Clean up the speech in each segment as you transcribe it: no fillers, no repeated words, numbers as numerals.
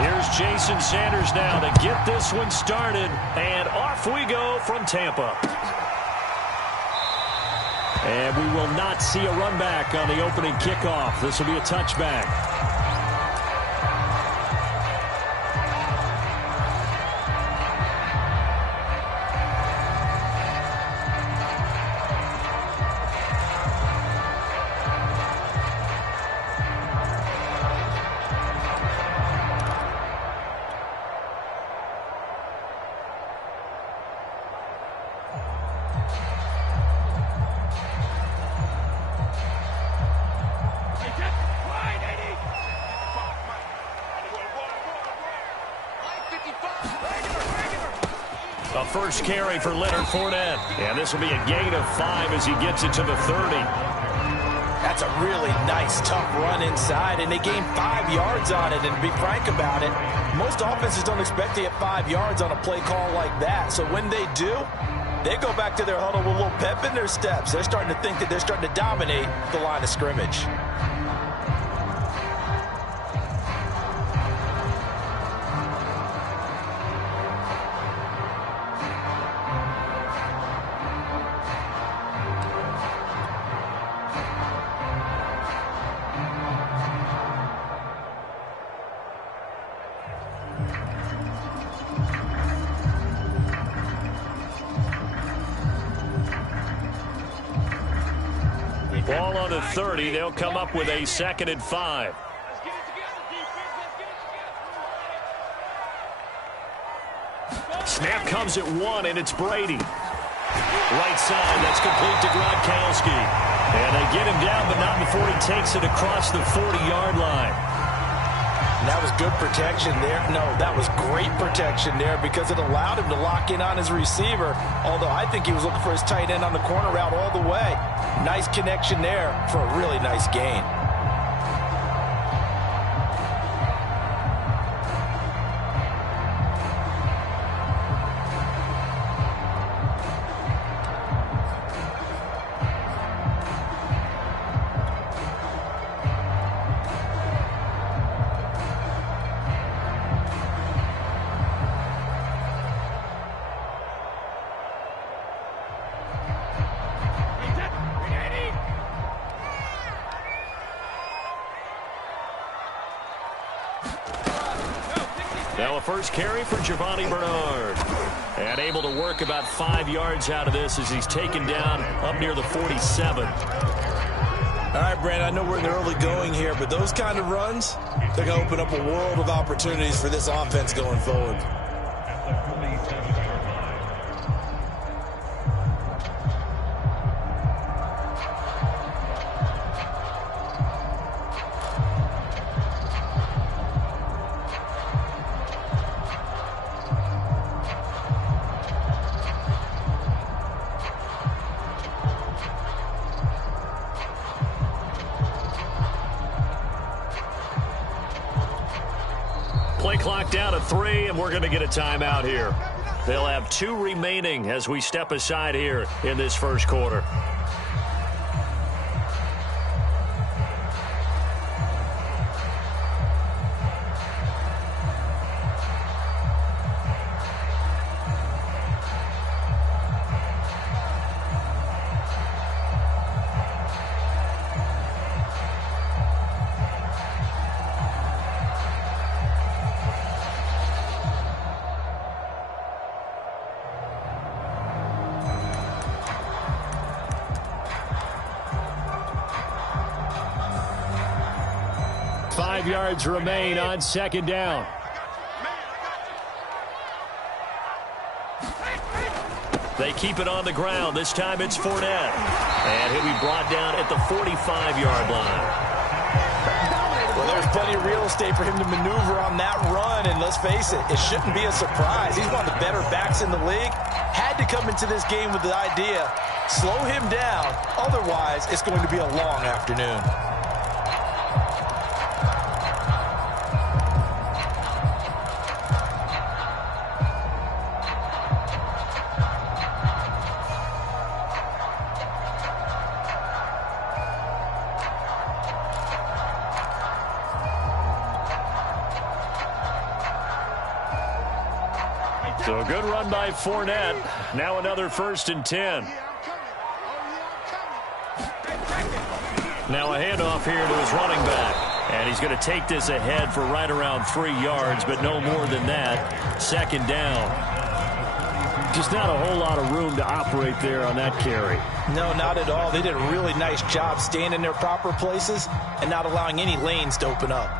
Here's Jason Sanders now to get this one started. And off we go from Tampa. And we will not see a run back on the opening kickoff. This will be a touchback. A first carry for Leonard Fournette. And this will be a gain of 5 as he gets it to the 30. That's a really nice, tough run inside, and they gained 5 yards on it. And to be frank about it, most offenses don't expect to get 5 yards on a play call like that. So when they do, they go back to their huddle with a little pep in their steps. They're starting to think that they're starting to dominate the line of scrimmage. Ball on the 30. They'll come up with a 2nd and 5. Snap comes at 1, and it's Brady. Right side, that's complete to Gronkowski. And they get him down, but not before he takes it across the 40-yard line. And that was good protection there. No, that was great protection there because it allowed him to lock in on his receiver, although I think he was looking for his tight end on the corner route all the way. Nice connection there for a really nice gain. Now a first carry for Giovanni Bernard. And able to work about 5 yards out of this as he's taken down up near the 47. All right, Brandon, I know we're in the early going here, but those kind of runs, they're going to open up a world of opportunities for this offense going forward. Play clock down to 3, and we're going to get a timeout here. They'll have 2 remaining as we step aside here in this first quarter. Yards remain on 2nd down. They keep it on the ground. This time it's Fournette. And he'll be brought down at the 45-yard line. Well, there's plenty of real estate for him to maneuver on that run. And let's face it, it shouldn't be a surprise. He's one of the better backs in the league. Had to come into this game with the idea, slow him down. Otherwise, it's going to be a long afternoon. So a good run by Fournette. Now another 1st and 10. Now a handoff here to his running back. And he's going to take this ahead for right around 3 yards, but no more than that. 2nd down. Just not a whole lot of room to operate there on that carry. No, not at all. They did a really nice job staying in their proper places and not allowing any lanes to open up.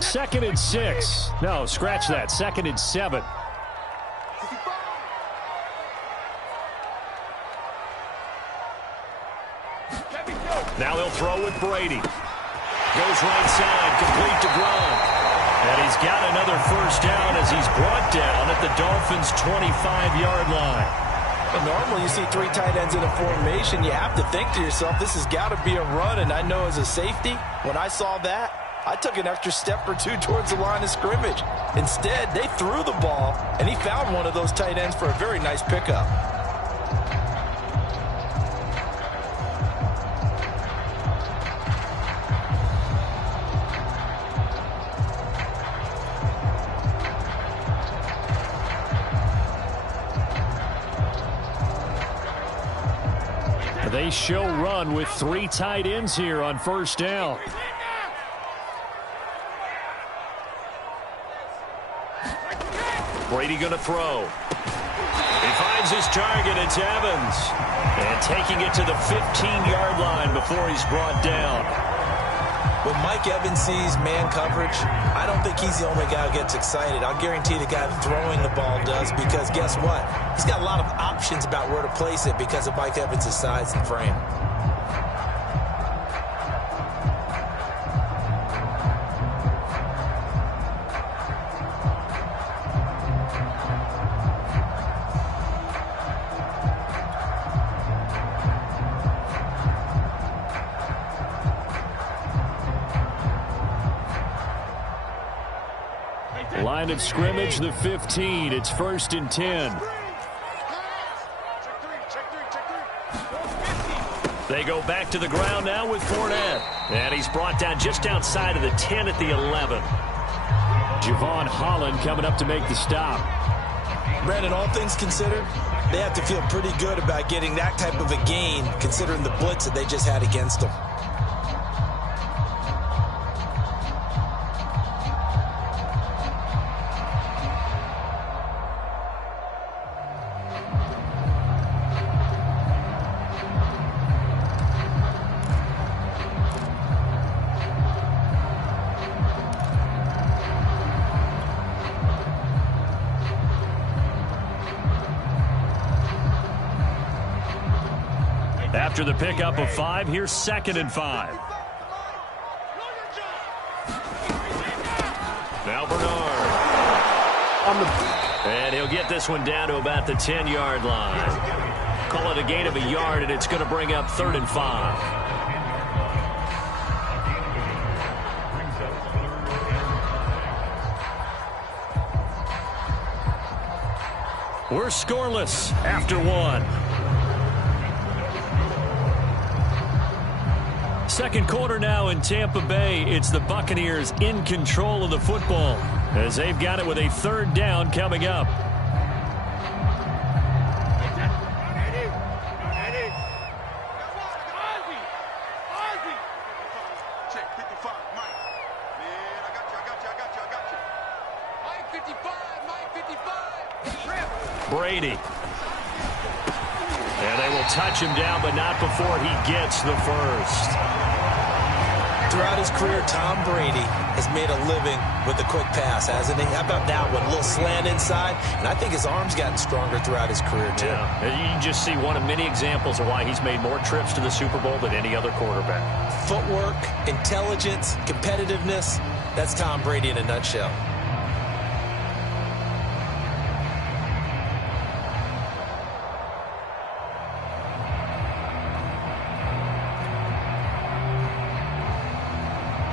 Second and 6. No, scratch that. 2nd and 7. Now they'll throw with Brady. Goes right side, complete to Gronk. And he's got another 1st down as he's brought down at the Dolphins' 25-yard line. Well, normally you see 3 tight ends in a formation. You have to think to yourself, this has got to be a run. And I know as a safety, when I saw that, I took an extra step or 2 towards the line of scrimmage. Instead, they threw the ball, and he found one of those tight ends for a very nice pickup. They show run with 3 tight ends here on 1st down. Brady going to throw. He finds his target. It's Evans. And taking it to the 15-yard line before he's brought down. When Mike Evans sees man coverage, I don't think he's the only guy who gets excited. I'll guarantee the guy throwing the ball does, because guess what? He's got a lot of options about where to place it because of Mike Evans' size and frame. Line of scrimmage, the 15. It's 1st and 10. They go back to the ground now with Fournette. And he's brought down just outside of the 10 at the 11. Javon Holland coming up to make the stop. Brandon, all things considered, they have to feel pretty good about getting that type of a gain, considering the blitz that they just had against them. After the pickup of 5, here's 2nd and 5. Now Bernard. And he'll get this one down to about the 10-yard line. Call it a gain of a yard, and it's going to bring up 3rd and 5. We're scoreless after 1. Second quarter now in Tampa Bay. It's the Buccaneers in control of the football as they've got it with a 3rd down coming up. Brady. And they will touch him down, but not before he gets the 1st. Throughout his career, Tom Brady has made a living with the quick pass, hasn't he? How about that one? A little slant inside, and I think his arm's gotten stronger throughout his career, too. Yeah, you can just see one of many examples of why he's made more trips to the Super Bowl than any other quarterback. Footwork, intelligence, competitiveness, that's Tom Brady in a nutshell.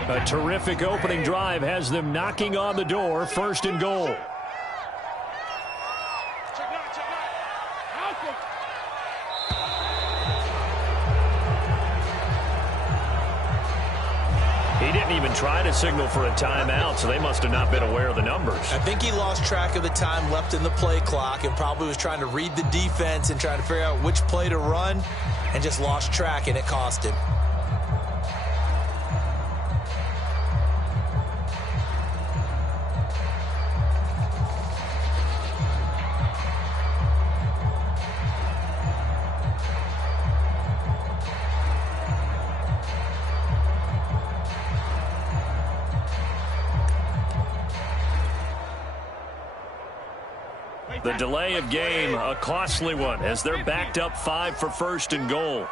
A terrific opening drive has them knocking on the door. 1st and goal. He didn't even try to signal for a timeout, so they must have not been aware of the numbers. I think he lost track of the time left in the play clock and probably was trying to read the defense and trying to figure out which play to run and just lost track, and it cost him. The delay of game, a costly one, as they're backed up 5 for first and goal.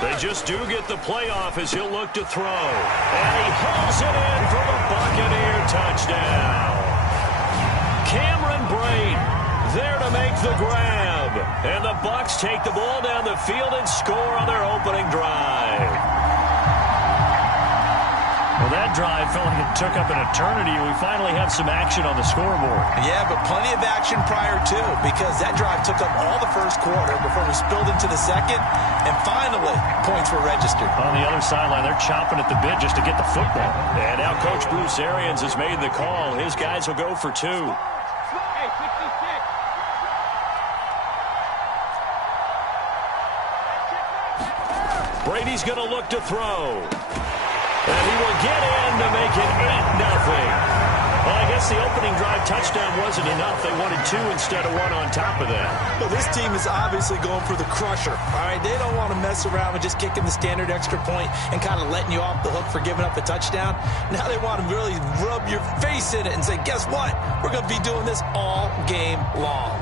They just do get the playoff as he'll look to throw. And he hauls it in for the Buccaneer touchdown. Cameron Braid there to make the grab. And the Bucs take the ball down the field and score on their opening drive. Well, that drive felt like it took up an eternity. We finally have some action on the scoreboard. Yeah, but plenty of action prior to, because that drive took up all the first quarter before we spilled into the second, and finally, points were registered. On the other sideline, they're chomping at the bit just to get the football. And now Coach Bruce Arians has made the call. His guys will go for 2. Brady's going to look to throw. And he will get in to make it 8-0. Well, I guess the opening drive touchdown wasn't enough. They wanted 2 instead of 1 on top of that. Well, this team is obviously going for the crusher. All right, they don't want to mess around with just kicking the standard extra point and kind of letting you off the hook for giving up a touchdown. Now they want to really rub your face in it and say, guess what? We're going to be doing this all game long.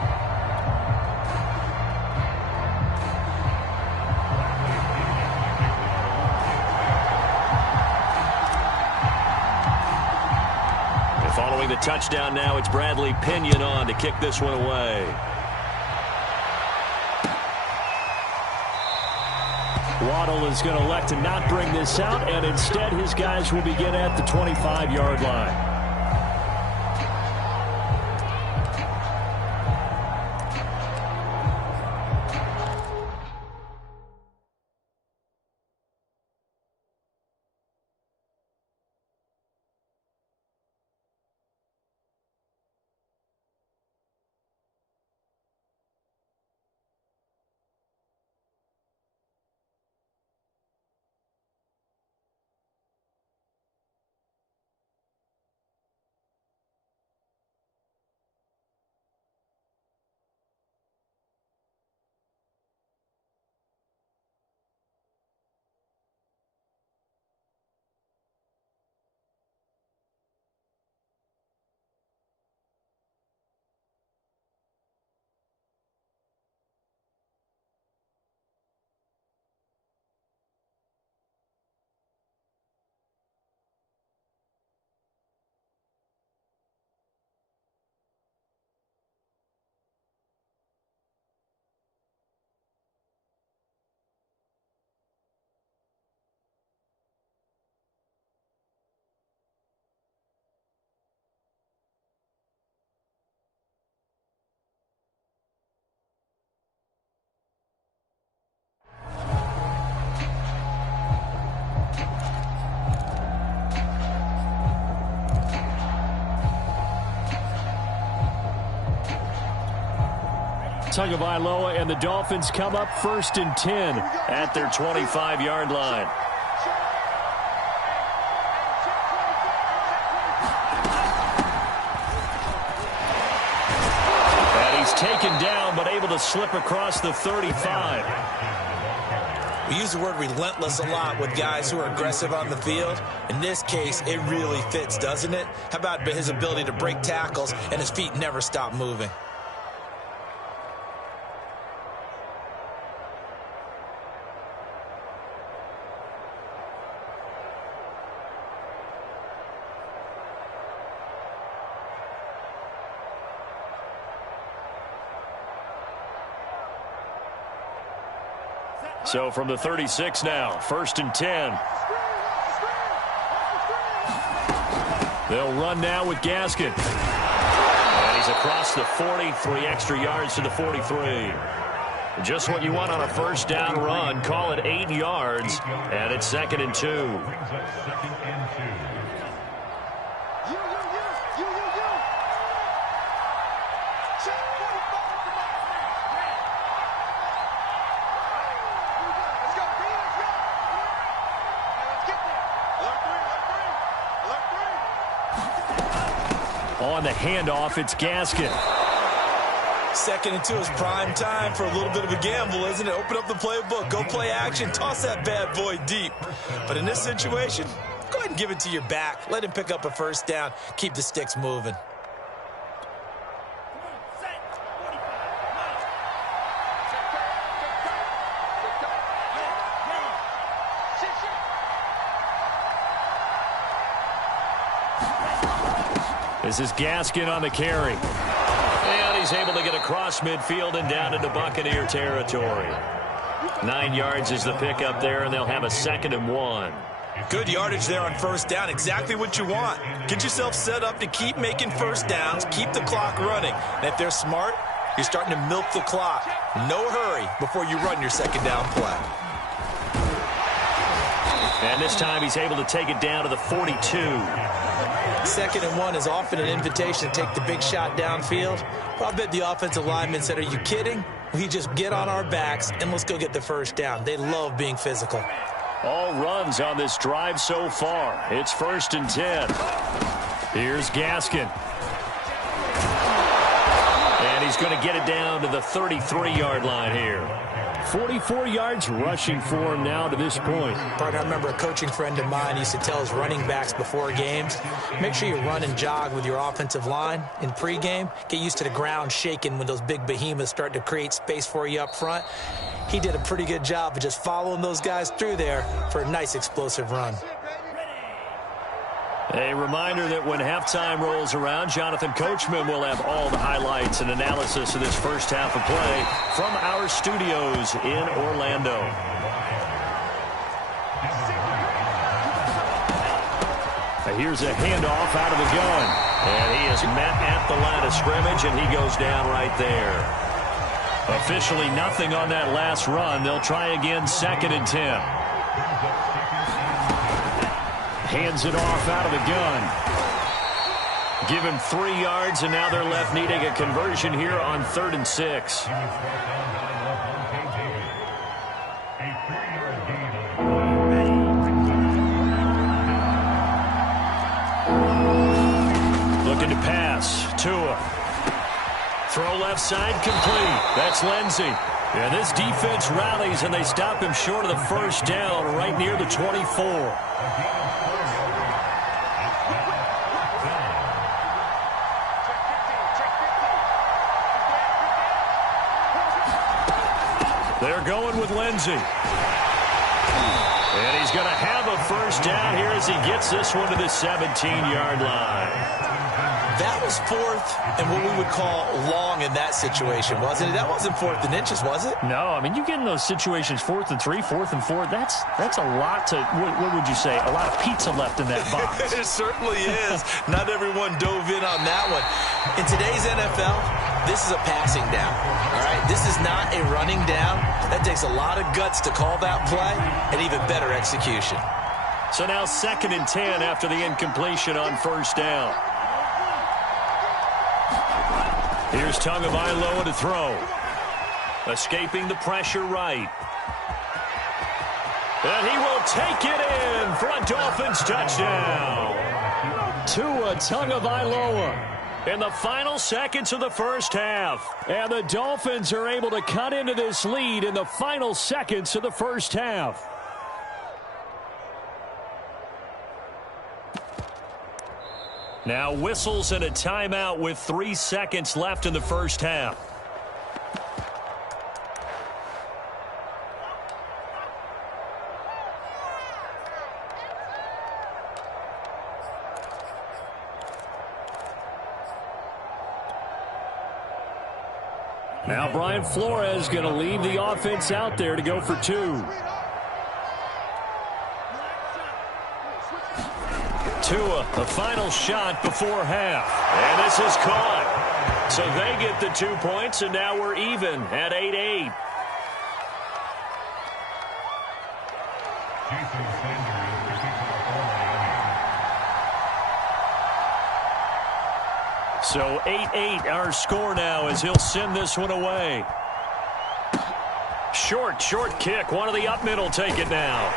Following the touchdown now, it's Bradley Pinion on to kick this one away. Waddle is going to elect to not bring this out, and instead his guys will begin at the 25-yard line. Tagovailoa and the Dolphins come up 1st and 10 at their 25-yard line. And he's taken down but able to slip across the 35. We use the word relentless a lot with guys who are aggressive on the field. In this case, it really fits, doesn't it? How about his ability to break tackles and his feet never stop moving? So from the 36 now, 1st and 10. They'll run now with Gaskin. And he's across the 40, 3 extra yards to the 43. Just what you want on a first down run. Call it 8 yards, and it's 2nd and 2. On the handoff, it's Gaskin. 2nd and 2 is prime time for a little bit of a gamble, isn't it? Open up the playbook, go play action, toss that bad boy deep. But in this situation, go ahead and give it to your back. Let him pick up a first down. Keep the sticks moving. This is Gaskin on the carry. And he's able to get across midfield and down into Buccaneer territory. 9 yards is the pickup there, and they'll have a 2nd and 1. Good yardage there on first down. Exactly what you want. Get yourself set up to keep making first downs, keep the clock running. And if they're smart, you're starting to milk the clock. No hurry before you run your 2nd down play. And this time he's able to take it down to the 42. 2nd and 1 is often an invitation to take the big shot downfield. But I bet the offensive linemen said, are you kidding? We just get on our backs and let's go get the first down. They love being physical. All runs on this drive so far. It's 1st and 10. Here's Gaskin. And he's going to get it down to the 33-yard line here. 44 yards rushing for him now to this point. Bart, I remember a coaching friend of mine used to tell his running backs before games, make sure you run and jog with your offensive line in pregame. Get used to the ground shaking when those big behemoths start to create space for you up front. He did a pretty good job of just following those guys through there for a nice explosive run. A reminder that when halftime rolls around, Jonathan Coachman will have all the highlights and analysis of this first half of play from our studios in Orlando. Here's a handoff out of the gun. And he is met at the line of scrimmage, and he goes down right there. Officially nothing on that last run. They'll try again, 2nd and 10. Hands it off out of the gun. Give him 3 yards, and now they're left needing a conversion here on 3rd and 6. Looking to pass. Tua. Throw left side complete. That's Lindsey. And this defense rallies, and they stop him short of the first down right near the 24. They're going with Lindsey. And he's going to have a first down here as he gets this one to the 17-yard line. That was 4th and what we would call long in that situation, wasn't it? That wasn't 4th and inches, was it? No, I mean, you get in those situations 4th and 3, 4th and 4. That's a lot to, what would you say, a lot of pizza left in that box. It certainly is. Not everyone dove in on that one. In today's NFL, this is a passing down, all right? This is not a running down. That takes a lot of guts to call that play and even better execution. So now 2nd and 10 after the incompletion on first down. Here's Tagovailoa to throw. Escaping the pressure right. And he will take it in for a Dolphins touchdown. Tua Tagovailoa in the final seconds of the first half. And the Dolphins are able to cut into this lead in the final seconds of the first half. Now whistles and a timeout with 3 seconds left in the first half. Now Brian Flores going to leave the offense out there to go for 2. Tua, the final shot before half. And this is caught. So they get the 2 points, and now we're even at 8-8. So 8-8 our score now as he'll send this one away. Short kick. One of the up mid will take it now.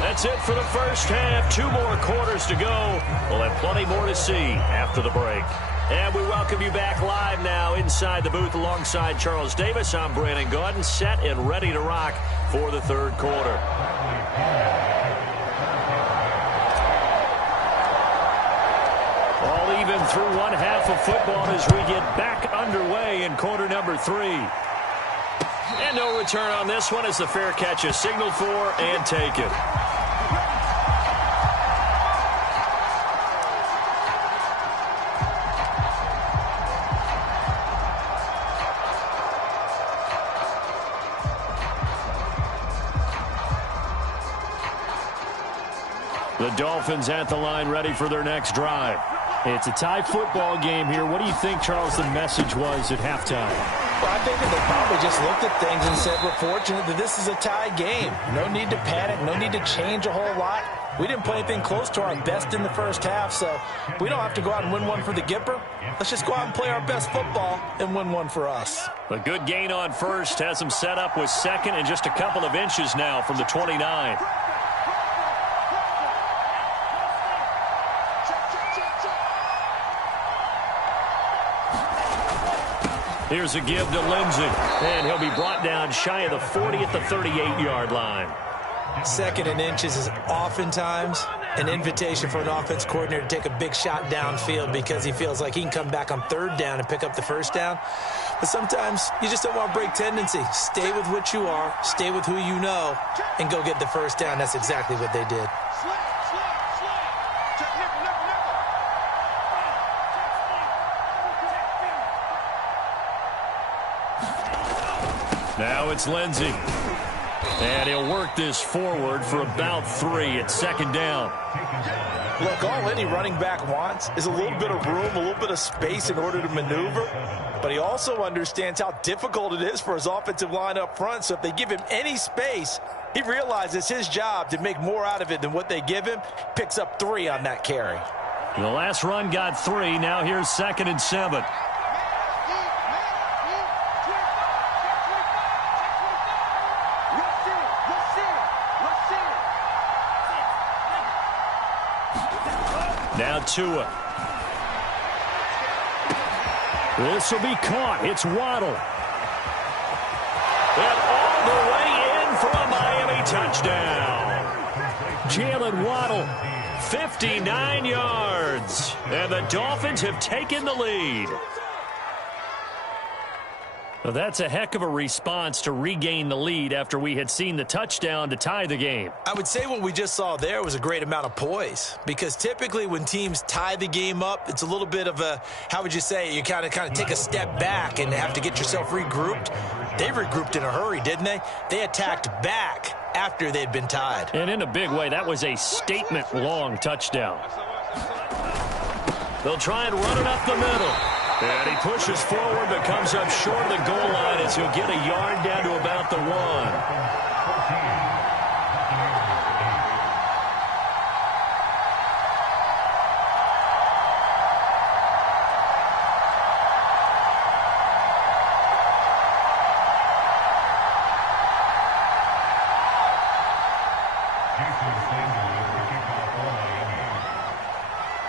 That's it for the first half. 2 more quarters to go. We'll have plenty more to see after the break. And we welcome you back live now inside the booth alongside Charles Davis. I'm Brandon Gaudin, set and ready to rock for the third quarter. All even through one half of football as we get back underway in quarter number 3. And no return on this one as the fair catch is signaled for and taken. The Dolphins at the line ready for their next drive. It's a tie football game here. What do you think, Charles, the message was at halftime? Well, I think that they probably just looked at things and said, we're fortunate that this is a tie game. No need to panic. No need to change a whole lot. We didn't play anything close to our best in the first half, so we don't have to go out and win one for the Gipper. Let's just go out and play our best football and win one for us. A good gain on first has them set up with second and just a couple of inches now from the 29. Here's a give to Lindsey, and he'll be brought down shy of the 40 at the 38-yard line. Second and inches is oftentimes an invitation for an offense coordinator to take a big shot downfield because he feels like he can come back on third down and pick up the first down. But sometimes you just don't want to break tendency. Stay with what you are, stay with who you know, and go get the first down. That's exactly what they did. Now it's Lindsey. And he'll work this forward for about 3 at second down. Look, all any running back wants is a little bit of room, a little bit of space in order to maneuver. But he also understands how difficult it is for his offensive line up front. So if they give him any space, he realizes his job to make more out of it than what they give him. Picks up 3 on that carry. The last run got 3. Now here's 2nd and 7. Now Tua. This will be caught. It's Waddle. And all the way in for a Miami touchdown. Jalen Waddle, 59 yards. And the Dolphins have taken the lead. Well, that's a heck of a response to regain the lead after we had seen the touchdown to tie the game. I would say what we just saw there was a great amount of poise, because typically when teams tie the game up, it's a little bit of a, how would you say, you kind of take a step back and have to get yourself regrouped. They regrouped in a hurry, didn't they? They attacked back after they'd been tied. And in a big way, that was a statement-long touchdown. They'll try and run it up the middle. And he pushes forward but comes up short of the goal line as he'll get a yard down to about the 1.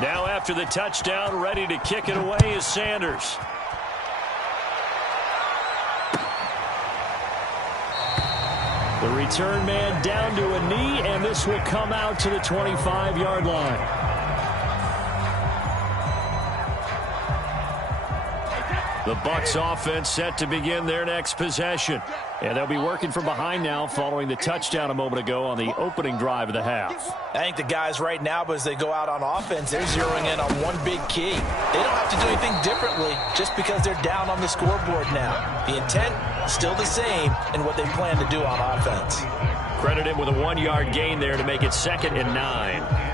Now after the touchdown, ready to kick it away is Sanders. The return man down to a knee, and this will come out to the 25-yard line. The Bucs offense set to begin their next possession. And they'll be working from behind now following the touchdown a moment ago on the opening drive of the half. I think the guys right now, as they go out on offense, they're zeroing in on one big key. They don't have to do anything differently just because they're down on the scoreboard now. The intent, still the same in what they plan to do on offense. Credit him with a 1-yard gain there to make it 2nd and 9.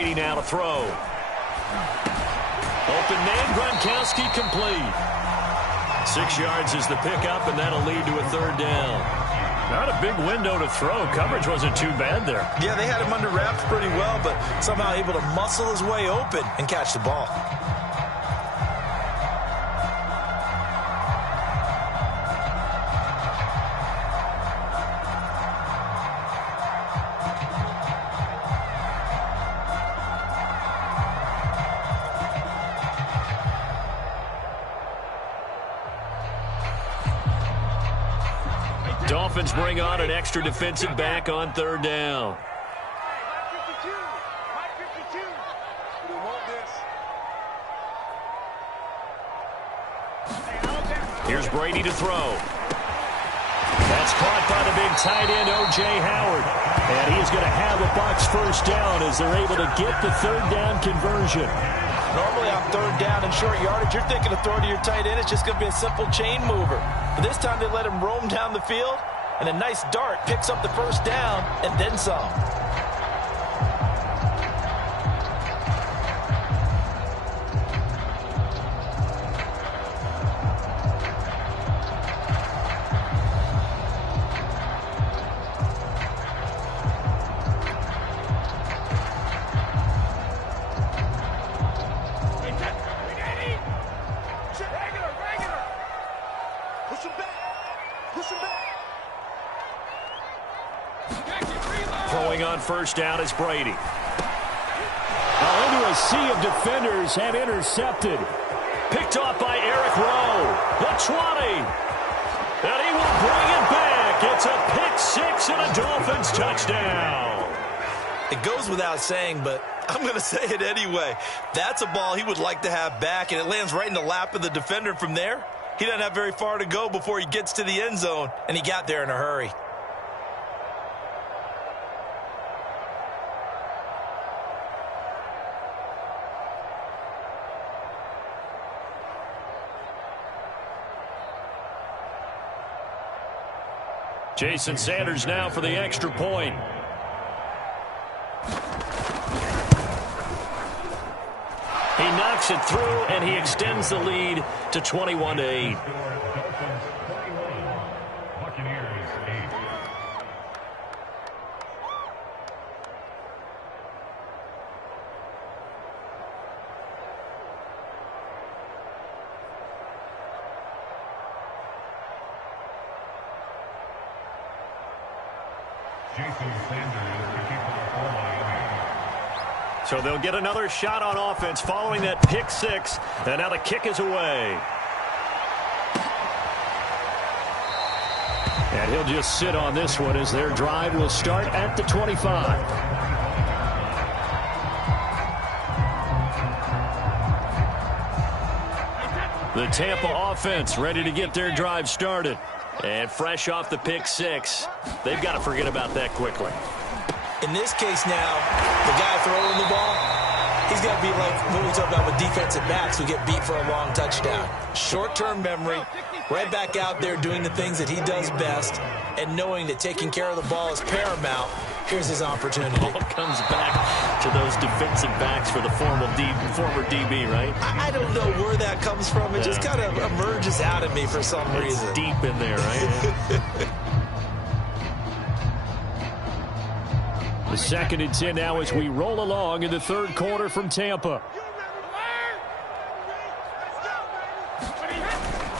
Brady now to throw. Open man, Gronkowski complete. 6 yards is the pickup, and that'll lead to a third down. Not a big window to throw. Coverage wasn't too bad there. Yeah, they had him under wraps pretty well, but somehow able to muscle his way open and catch the ball. Dolphins bring on an extra defensive back on third down. Here's Brady to throw. That's caught by the big tight end, O.J. Howard. And he's going to have a Bucs first down as they're able to get the third down conversion. Normally on third down and short yardage, you're thinking of throwing to your tight end. It's just going to be a simple chain mover. But this time they let him roam down the field, and a nice dart picks up the first down and then some. Throwing on first down is Brady. Now into a sea of defenders and intercepted. Picked off by Eric Rowe. The 20. And he will bring it back. It's a pick six and a Dolphins touchdown. It goes without saying, but I'm going to say it anyway. That's a ball he would like to have back, and it lands right in the lap of the defender from there. He doesn't have very far to go before he gets to the end zone, and he got there in a hurry. Jason Sanders now for the extra point. He knocks it through, and he extends the lead to 21-8. So they'll get another shot on offense following that pick six, and now the kick is away. And he'll just sit on this one as their drive will start at the 25. The Tampa offense ready to get their drive started. And fresh off the pick six, they've got to forget about that quickly. In this case now, the guy throwing the ball, he's got to be like what we talk about with defensive backs who get beat for a long touchdown. Short-term memory, right back out there doing the things that he does best, and knowing that taking care of the ball is paramount. Here's his opportunity. Ball comes back to those defensive backs for the former DB, right? I don't know where that comes from. It just kind of emerges out of me for some reason. It's deep in there, right? The 2nd and 10 now as we roll along in the third quarter from Tampa.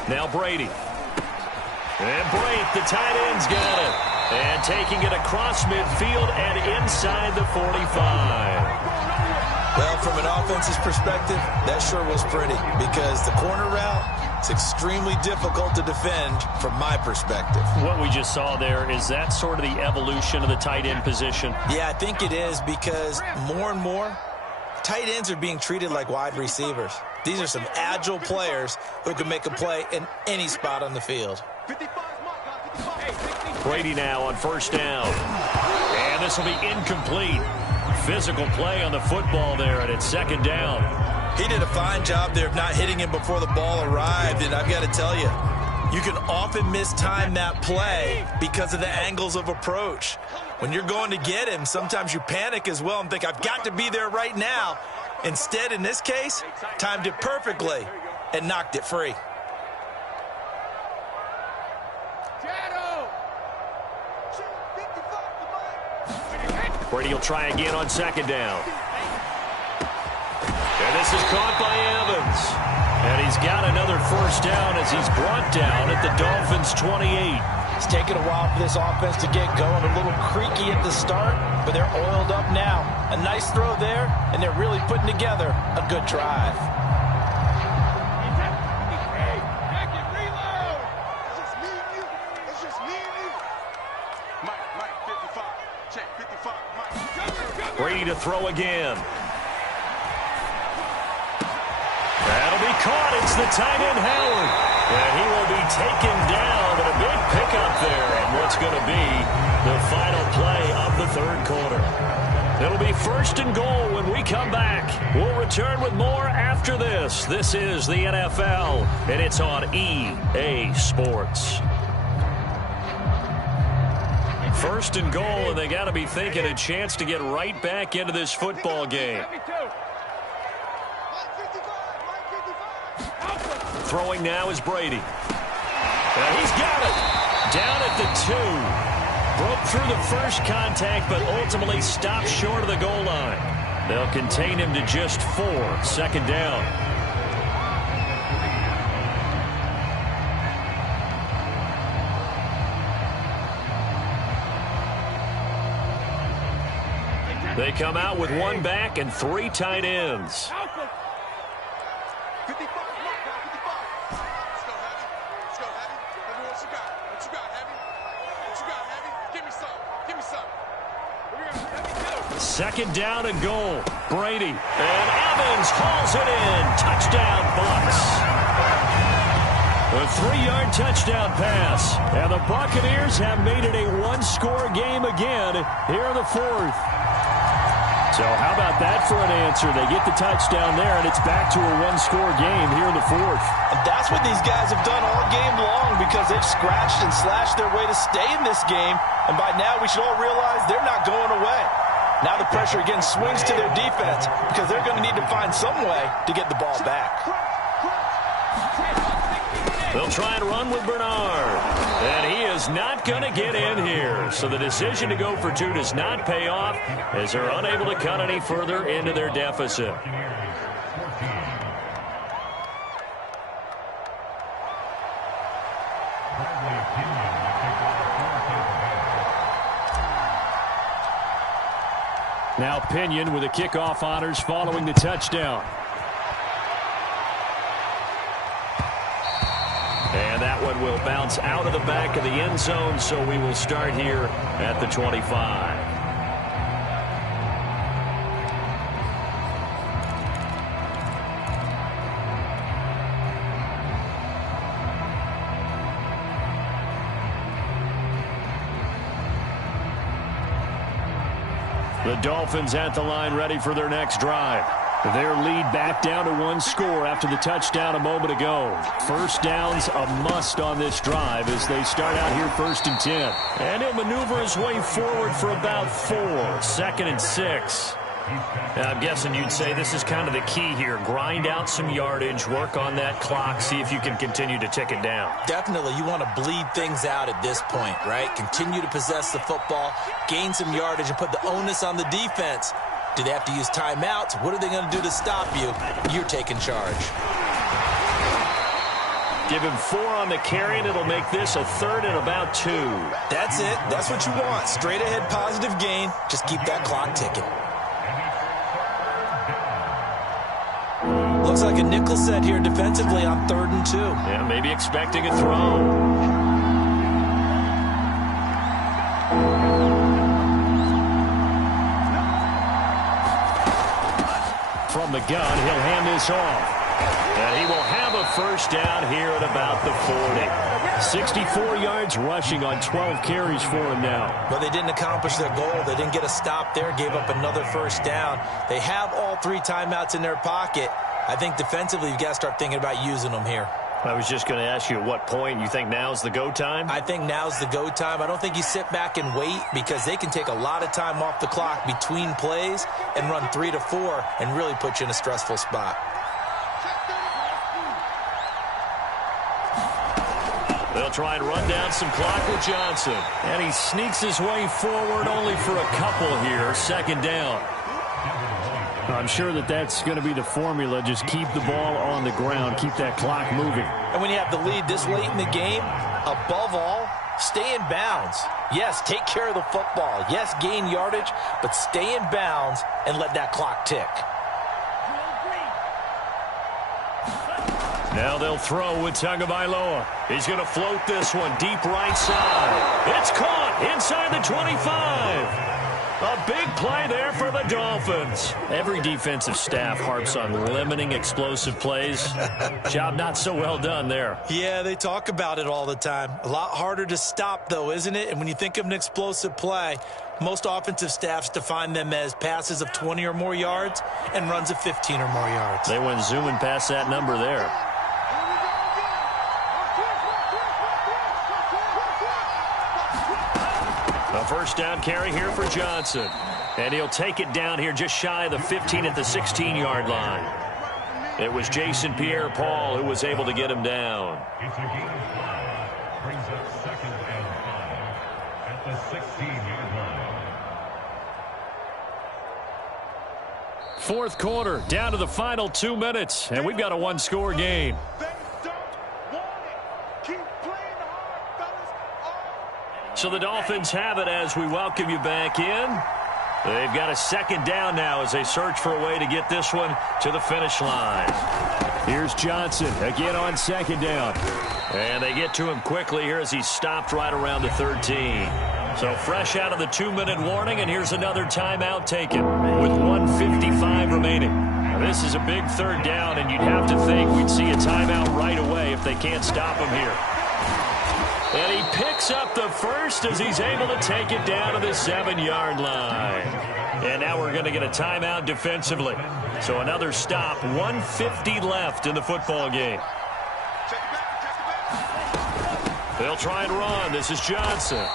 Now Brady. And Brate, the tight end's got it. And taking it across midfield and inside the 45. Well, from an offense's perspective, that sure was pretty because the corner route, it's extremely difficult to defend from my perspective. What we just saw there, is that sort of the evolution of the tight end position? Yeah, I think it is because more and more, tight ends are being treated like wide receivers. These are some agile players who can make a play in any spot on the field. Brady now on first down. And this will be incomplete. Physical play on the football there, and it's 2nd down. He did a fine job there of not hitting him before the ball arrived, and I've got to tell you, You can often mistime that play because of the angles of approach. When you're going to get him, sometimes you panic as well and think, I've got to be there right now. Instead, in this case, timed it perfectly and knocked it free. Brady will try again on second down. And this is caught by Evans. And he's got another first down as he's brought down at the Dolphins' 28. It's taken a while for this offense to get going. A little creaky at the start, but they're oiled up now. A nice throw there, and they're really putting together a good drive. Brady to throw again. That'll be caught. It's the tight end, Howard. And he will be taken down, but a big pickup there on what's going to be the final play of the third quarter. It'll be 1st and goal when we come back. We'll return with more after this. This is the NFL, and it's on EA Sports. 1st and goal, and they got to be thinking a chance to get right back into this football game. Throwing now is Brady. And he's got it. Down at the 2. Broke through the first contact, but ultimately stopped short of the goal line. They'll contain him to just 4. 2nd down. They come out with 1 back and 3 tight ends. Second down and goal. Brady. And Evans hauls it in. Touchdown, Bucs. A 3-yard touchdown pass. And the Buccaneers have made it a 1-score game again here in the 4th. So how about that for an answer? They get the touchdown there, and it's back to a 1-score game here in the 4th. And that's what these guys have done all game long because they've scratched and slashed their way to stay in this game. And by now we should all realize they're not going away. Now the pressure again swings to their defense because they're going to need to find some way to get the ball back. They'll try and run with Bernard. And he is not going to get in here. So the decision to go for 2 does not pay off as they're unable to cut any further into their deficit. Now Pinion with the kickoff honors following the touchdown. And that one will bounce out of the back of the end zone, so we will start here at the 25. The Dolphins at the line ready for their next drive. Their lead back down to 1 score after the touchdown a moment ago. First down's a must on this drive as they start out here 1st and 10. And he'll maneuver his way forward for about 4. 2nd and 6. I'm guessing you'd say this is kind of the key here. Grind out some yardage, work on that clock, see if you can continue to tick it down. Definitely, you want to bleed things out at this point, right? Continue to possess the football, gain some yardage, and put the onus on the defense. Do they have to use timeouts? What are they going to do to stop you? You're taking charge. Give him 4 on the carry, and it'll make this a 3rd and about 2. That's it. That's what you want. Straight ahead positive gain. Just keep that clock ticking. Looks like a nickel set here defensively on 3rd and 2. Yeah, maybe expecting a throw. From the gun, he'll hand this off. And he will have a first down here at about the 40. 64 yards rushing on 12 carries for him now. But they didn't accomplish their goal. They didn't get a stop there, gave up another first down. They have all 3 timeouts in their pocket. I think defensively, you've got to start thinking about using them here. I was just going to ask you at what point you think now's the go time? I think now's the go time. I don't think you sit back and wait because they can take a lot of time off the clock between plays and run 3 to 4 and really put you in a stressful spot. They'll try and run down some clock with Johnson. And he sneaks his way forward only for a couple here. Second down. I'm sure that's going to be the formula. Just keep the ball on the ground. Keep that clock moving. And when you have the lead this late in the game, above all, stay in bounds. Yes, take care of the football. Yes, gain yardage, but stay in bounds and let that clock tick. Now they'll throw with Tagovailoa. He's going to float this one deep right side. It's caught inside the 25. A big play there for the Dolphins. Every defensive staff harps on limiting explosive plays. Job not so well done there. Yeah, they talk about it all the time. A lot harder to stop, though, isn't it? And when you think of an explosive play, most offensive staffs define them as passes of 20 or more yards and runs of 15 or more yards. They went zooming past that number there. A first down carry here for Johnson. And he'll take it down here just shy of the 15 at the 16-yard line. It was Jason Pierre-Paul who was able to get him down. It's a gain of 5. Brings up 2nd and 5 at the 16-yard line. Fourth quarter, down to the final 2 minutes, and we've got a one-score game. So the Dolphins have it as we welcome you back in. They've got a second down now as they search for a way to get this one to the finish line. Here's Johnson again on second down. And they get to him quickly here as he's stopped right around the 13. So fresh out of the 2-minute warning, and here's another timeout taken with 1:55 remaining. Now, this is a big third down, and you'd have to think we'd see a timeout right away if they can't stop him here. And he picks up the first as he's able to take it down to the 7-yard line. And now we're going to get a timeout defensively. So another stop, 1:50 left in the football game. They'll try and run. This is Johnson.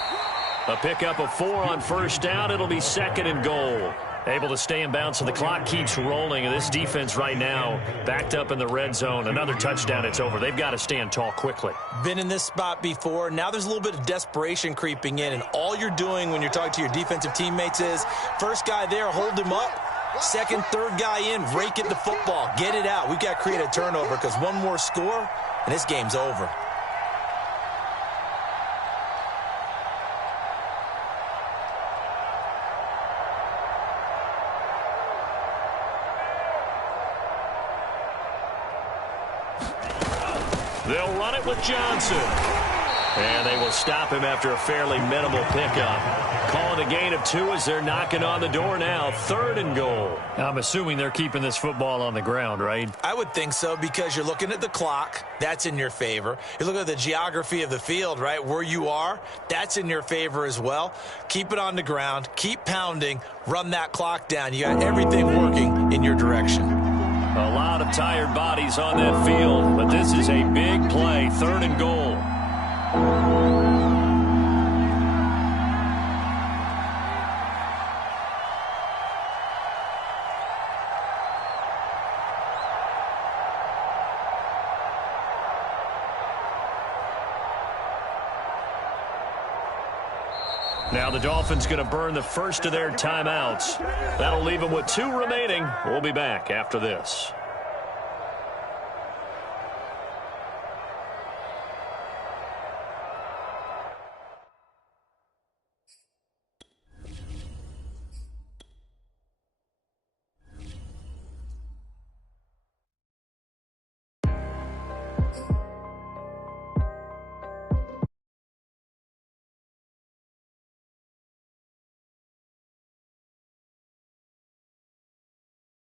A pickup of 4 on first down. It'll be 2nd and goal. Able to stay in bounds, so the clock keeps rolling. And this defense right now backed up in the red zone. Another touchdown, it's over. They've got to stand tall quickly. Been in this spot before. Now there's a little bit of desperation creeping in. And all you're doing when you're talking to your defensive teammates is, first guy there, hold him up. Second, third guy in, rake at the football. Get it out. We've got to create a turnover because one more score, and this game's over. They'll run it with Johnson. And they will stop him after a fairly minimal pickup. Calling a gain of 2 as they're knocking on the door now. 3rd and goal. I'm assuming they're keeping this football on the ground, right? I would think so because you're looking at the clock. That's in your favor. You're looking at the geography of the field, right? Where you are, that's in your favor as well. Keep it on the ground. Keep pounding. Run that clock down. You got everything working in your direction. A lot of tired bodies on that field, but this is a big play. 3rd and goal. Now the Dolphins going to burn the first of their timeouts. That'll leave them with 2 remaining. We'll be back after this.